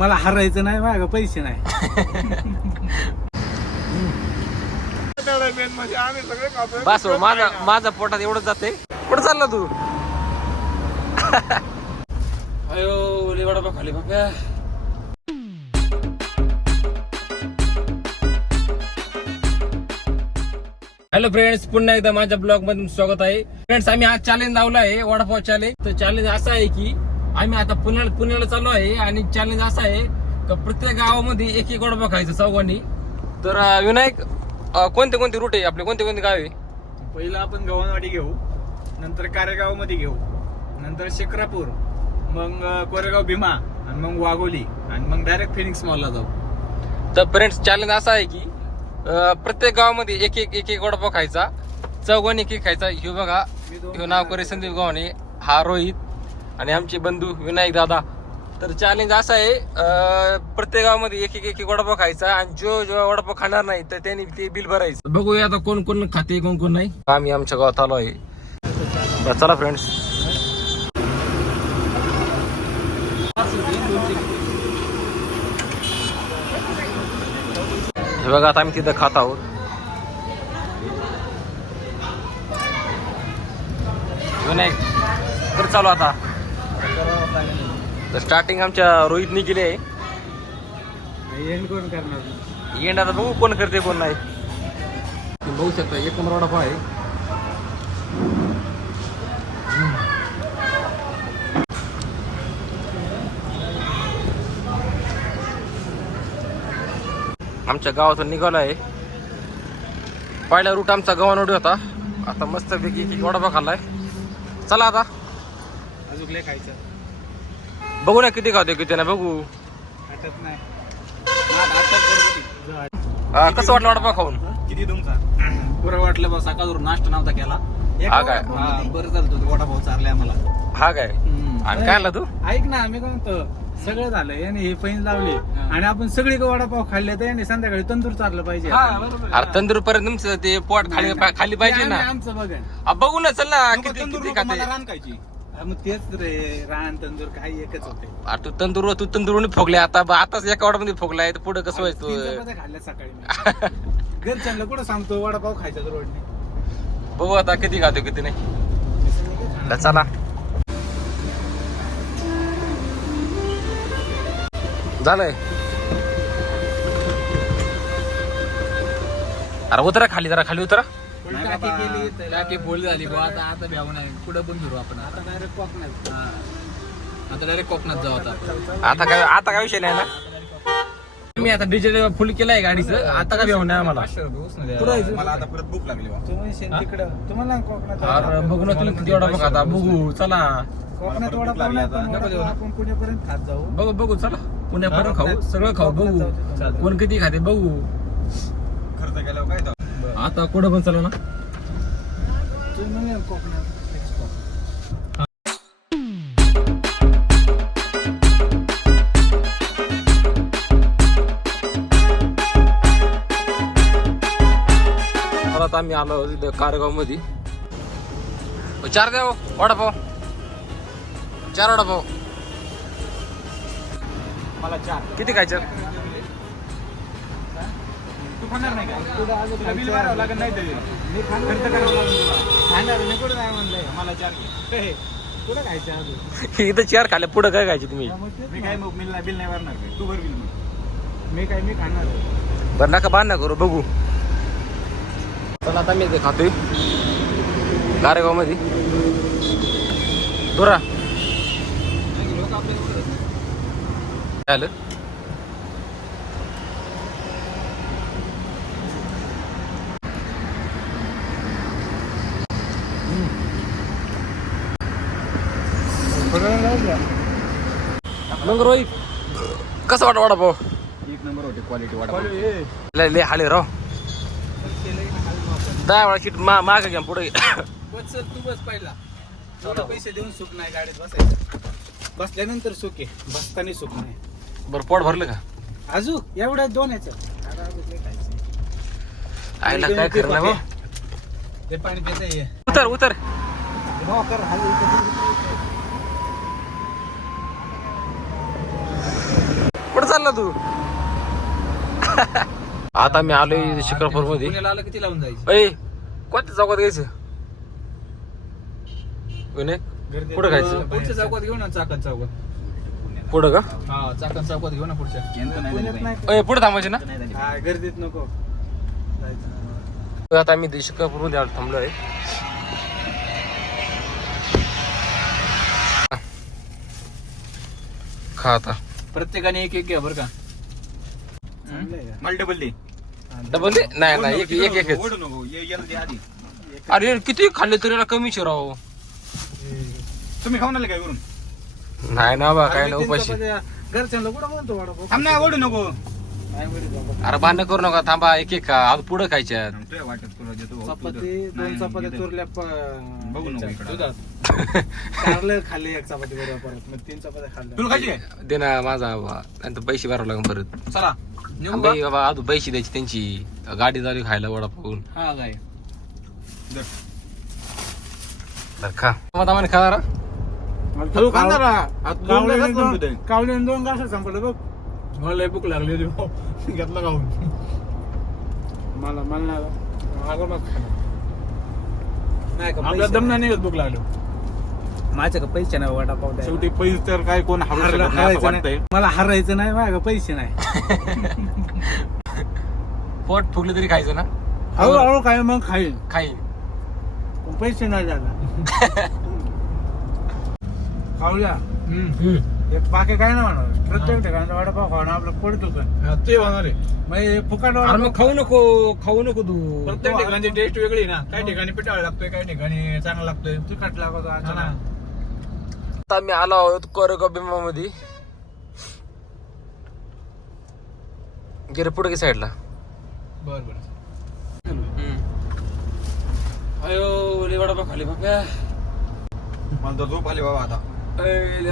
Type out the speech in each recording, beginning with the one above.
मला हरायचं नाही, माझ्या पैसे नाही. बस हो, माझा पोटात एवढं जाते. कुठं चालला तू? अयो ओली वडा खाली बाप्या. हॅलो फ्रेंड्स, पुन्हा एकदा माझ्या ब्लॉग मध्ये स्वागत आहे. फ्रेंड्स, आम्ही आज चॅलेंज लावला आहे, वडापाव चॅलेंज. तर चॅलेंज असं आहे की आम्ही आता पुण्याला चालू आहे आणि चॅलेंज असं आहे की प्रत्येक गावामध्ये एक एक वडापाव खायचं चौघांनी. तर विनायक, कोणते कोणते रूट आहे आपले, कोणते कोणते गाव आहे? पहिलं आपण गव्हाणवाडी घेऊ, नंतर कारेगाव मध्ये घेऊ, नंतर शिक्रापूर, मग कोरेगाव भीमा, आणि मग वाघोली, आणि मग डायरेक्ट फिनिक्स मॉलला जाऊ. तर फ्रेंड्स, चॅलेंज असा आहे की प्रत्येक गावामध्ये एक एक वडापाव खायचा, चौघांनी एक खायचा. ह्यो बघा, ह्यो नावकरी संदीप गव्हाणे, हा रोहित आणि आमचे बंधू विनायक दादा. तर चॅलेंज असा आहे, प्रत्येक गावामध्ये एक एक वडापाव खायचा आणि जो वडापाव खाणार नाही तर त्यांनी ते बिल भरायचं. बघूया आता कोण कोण खाते, कोण कोण नाही. आम्ही आमच्या गावात आलो आहे. बरं चला फ्रेंड्स. हे बघा, आता आम्ही तिथं खात आहोत. विनायक तर चालू आता. तर स्टार्टिंग आमच्या रोहितने केली आहे. एंड कोण करणार? एंड आता बघू कोण करते कोण नाही. तुम्ही बघू शकता, एक नंबर वडापाव आहे. आमच्या गावातून निघाला आहे. पहिला रूट आमचा गव्हाणवाडी होता. आता मस्त पैकी एक वडापाव खाल्लाय. चला आता अजून लय खायचं. बघू ना किती खाते किती नाही बघू. वाटत नाही. कसं वाटलं वडापाव खाऊन? किती तुमचा? पुरं वाटलं बा, सकाळवर नाश्ता नव्हता केला. हा काय? बरं झालं तुझं वडापाव चारले आम्हाला. हा काय? आणि काय आला तू? ऐक ना, मी काय म्हणतो, सगळं झालं याने हे पैन लावले आणि आपण सगळी वडापाव खाल्ले, तर याने संध्याकाळी तंदूर चारलं पाहिजे. अरे तंदूर पर्यंत तुमचं ते पोट खाली पाहिजे ना. आमचं बघा. बघू ना, चल ना. किती खाते? खायची. मग तेच रे, रान तंदूर काही एकच होते. अरे तू तंदूर फोगले आताच एका वडामध्ये फोगलाय, तर पुढे कसं व्हायचं? खाल्ल्या सकाळी घरच्यांना कुठं सांगतो वडापाव खायचा रोडने. बघू आता किती खातो किती नाही. चला झालंय. अरे उतरा खाली, जरा खाली उतरा. टाकी बोल झाली बा. आता भ्यावं नाही, पुढे पण फिरू आपण. आता डायरेक्ट कोकणात जाऊ. आता काय विषय नाही ना. मी आता डिजिटल फुल केलाय गाडीचं. आता काय भेऊ नाही आम्हाला. मला आता परत भूक लागली. तुम्हाला कोकणात अरे बघू ना, तुम्ही किती वडापाव खाता बघू. चला कोकणात वडापाव आपण पुण्यापर्यंत खात जाऊ. बघू चला, पुण्यापर्यंत खाऊ, सगळं खाऊ, बघू कोण किती खाते बघू. खर्च केल्यावर काय तर आता कुठं पण चला ना. कोकणात आता आम्ही आलो कारेगाव मध्ये. 4 द्या वडापाव, 4 वडापाव. मला 4. किती खायचं? तू खाणार नाही का? तुला बिल भरावं लागत नाही तरी. मी खर्च करावं लागेल तुला. खाणार मी कुठं नाही म्हणलंय. मला 4 कुठं खायचं अजून? इथं 4 खाल्ले, पुढे काय खायचे तुम्ही? मी काय मग बिल नाही भरणार. तू भर बिल. मी खाणार. बरं नका बांध ना करू, बघू. चला आता मी खातोय कारेगाव मध्ये. दोरा झालं. मग रोहित, कसं वाटतं वडापाव? 1 नंबर होते क्वालिटी वडापाव. लय हाले राव. 10 वेळा सीट माग घ्या पुढे. बस तू बस पहिला. थोडं पैसे देऊन सुख नाही गाडीत बसायचं. बसल्यानंतर सुख आहे, बसताना सुख नाही. बरं पोट भरलं का? अजून एवढ्या 2 याचं आईला काय करणार हो. ते पाणी प्यायचं. उतर चालला तू आता मी आलोय शिक्रापूर मध्ये. पुण्याला आलं किती लावून जायचं? अय कोणत्या चौकात घ्यायचं विनायक? पुढं खायचं पुढच्या चौकात घेऊ ना, चाकण चौकात. पुढं का? हा चाकण चौकात घेऊ ना पुढच्या. पुण्यात नाही. अय पुढे थांबायचे ना. हा, गर्दीत नको जायचं. आता आम्ही शिक्रापूर मध्ये थांबलोय. खा आता. प्रत्येकाने एक एक घ्या बरं का. मला डबल दे. डबल दे. नाही एक एक एकच. ओढू नको, याला दे आधी. अरे किती खाल्ले तरी याला कमी शिराव. तुम्ही खाऊन आले काय करून? नाही ना बा काय ना उपाशी. घरच्यांना कुठं म्हणतो वडापाव? थांब ना, ओढू नको. अरे भांडण करू नका, थांबा एक एक खा. आज पुढं खायच्या. वाटत तुला देतो. चपाती 2 चपात्या चुरल्या बघू नको इकडं. दुधात कारलं खाल्ले, 1 चपाती बरोबर परत मग 3 चपात्या खाल्ल्या. तुला खायची काय? दे ना माझा बा. नंतर पैसे भरावं लागेल परत. चला नेऊ का? बाई बाबा अजून पैसे द्यायची त्यांची. गाडी झाली खायला वडापाव. हा काय खा मग आम्हाला खा जरा. तू खाणार कावल्याने 2 घास संपलं बघ. मला लय भूक लागली होती भाऊ. घेतला खाऊन. मला नाही का आपला दमना नाही भूक लागली. माझ्या का पैसे नाही वडापाव द्यायला. शेवटी पैसे तर काय कोण हारू शकत नाही असं हरायचं वाटतंय. नाही. मला हरायचं नाही, माझ्या का पैसे नाही. पोट फुगलं तरी खायचं ना. हळूहळू काय मग खाईन, खाईन. पण पैसे नाही झाला. खाऊया एक बाकी काय नाही म्हणा. प्रत्येक ठिकाणी वडापाव खाणं आपलं पडतो का ते होणार आहे. मग फुकट अरे मग खाऊ नको तू. प्रत्येक ठिकाणची टेस्ट वेगळी आहे ना. काही ठिकाणी पिठाळ लागतोय, काही ठिकाणी चांगला लागतोय. तिखट लागतो हा ना. अचानक. आता आम्ही आलो आहोत कोरेगाव भीमा मध्ये. गेले पुढे की साईडला. बर अयो लय वडापाव खाली बाप्या. मला तर झोप आली बाबा आता.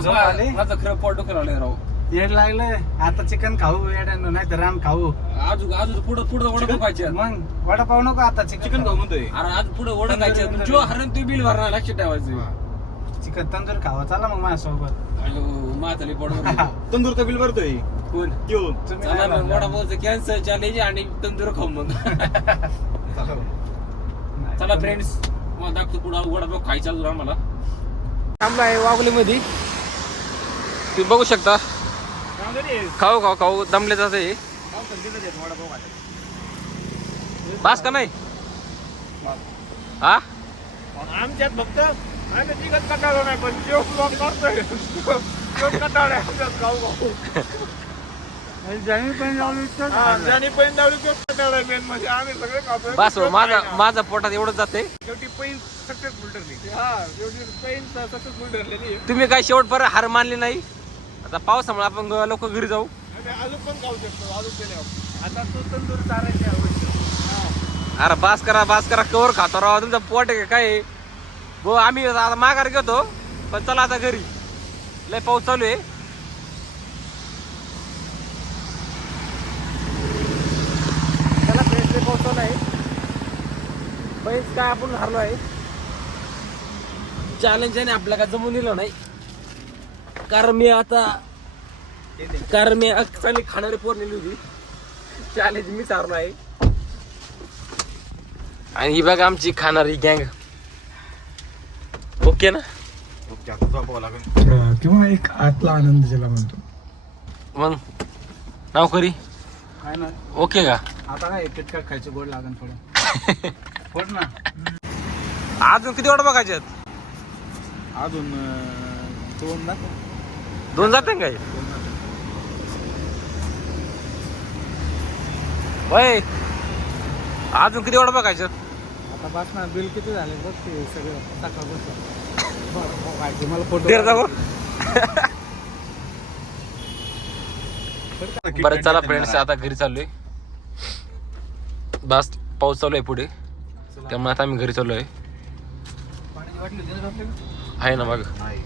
झोप आली? माझं खरं पोट दुखायला लागलंय राव. येड लागलंय आता. चिकन खाऊ येड्यानं, नाही तर राम खाऊ. अजून पुढं वडापाव खायचे. मग वडापाव नको आता. चिकन खाऊ म्हणतोय. अरे आज पुढे वडा खायचे. जो हरण तू बिल भरणार लक्ष ठेवायचं. चिकन तंदूर खावा. चला मग माझ्यासोबत. अयो माझा पोट तंदूरचं बिल भरतोय कोण? घेऊन. तुम्ही चला काय मग वडापावचं कॅन्सर चॅलेंज आणि तंदूर खाऊ मग. नाही. चला फ्रेंड्स मग दाखतो पुढं वडापाव खायचा अजून आम्हाला. थांबला आहे वाघोली मध्ये. तुम्ही बघू शकता. खाऊ दमले जाते. बास का नाही हा. आमच्यात फक्त आम्ही तिघच कटाळलो नाही, पण जेव ब्लॉग करतोय. कटाळ आहे आमच्यात खाऊ खाऊ. आणि ज्याने पण लावली तर ज्याने पैन लावली तो कटाळ आहे मेन म्हणजे. आम्ही सगळे खातोय. बस हो, माझा पोटात एवढंच जाते. शेवटी पैन सक्सेसफुल ठरली. हा शेवटी पैन सक्सेसफुल ठरलेली आहे. तुम्ही काय शेवटपर्यंत हार मानली नाही. आता पावसामुळे आपण लोक घरी जाऊ. आणि अजून पण खाऊ शकतो. अजून गेल्यावर आता तू तंदूर चारायची आवडतं. अरे बास करा कवर खातो राव. तुमचं पोट आहे का काय भाऊ. आम्ही आता माघार घेतो पण चला आता घरी. लय पाऊस चालू आहे. त्याला फ्रेशली पोहोचवलं आहे. पैस काय आपण हारलो आहे. चॅलेंज आहे आपल्या काय जमून दिलं नाही. कारण मी चांगली खाणारी पोर नेली होती. चॅलेंज मी हारलो आहे. आणि ही बघा आमची खाणारी गँग. ओके ना. ओके आता झोपावं लागेल. किंवा एक आतला आनंद ज्याला म्हणतो. मग नाव करी काय ना ओके का. आता काय किटकट खायचं गोड लागेल थोडं. पोट ना. अजून किती वाट बघायचे. अजून 2 ना. 2 जाते काय वय. अजून किती वाट बघायचे. आता बस ना. बिल किती झाले बघ ते सगळं सकाळ बस. मला फोटो देर जाऊ. बरं चला फ्रेंड्स आता घरी चाललोय. बस पाऊस चालू आहे पुढे त्यामुळे आता आम्ही घरी चाललोय. पाण्याची वाटली आहे ना मग. नाही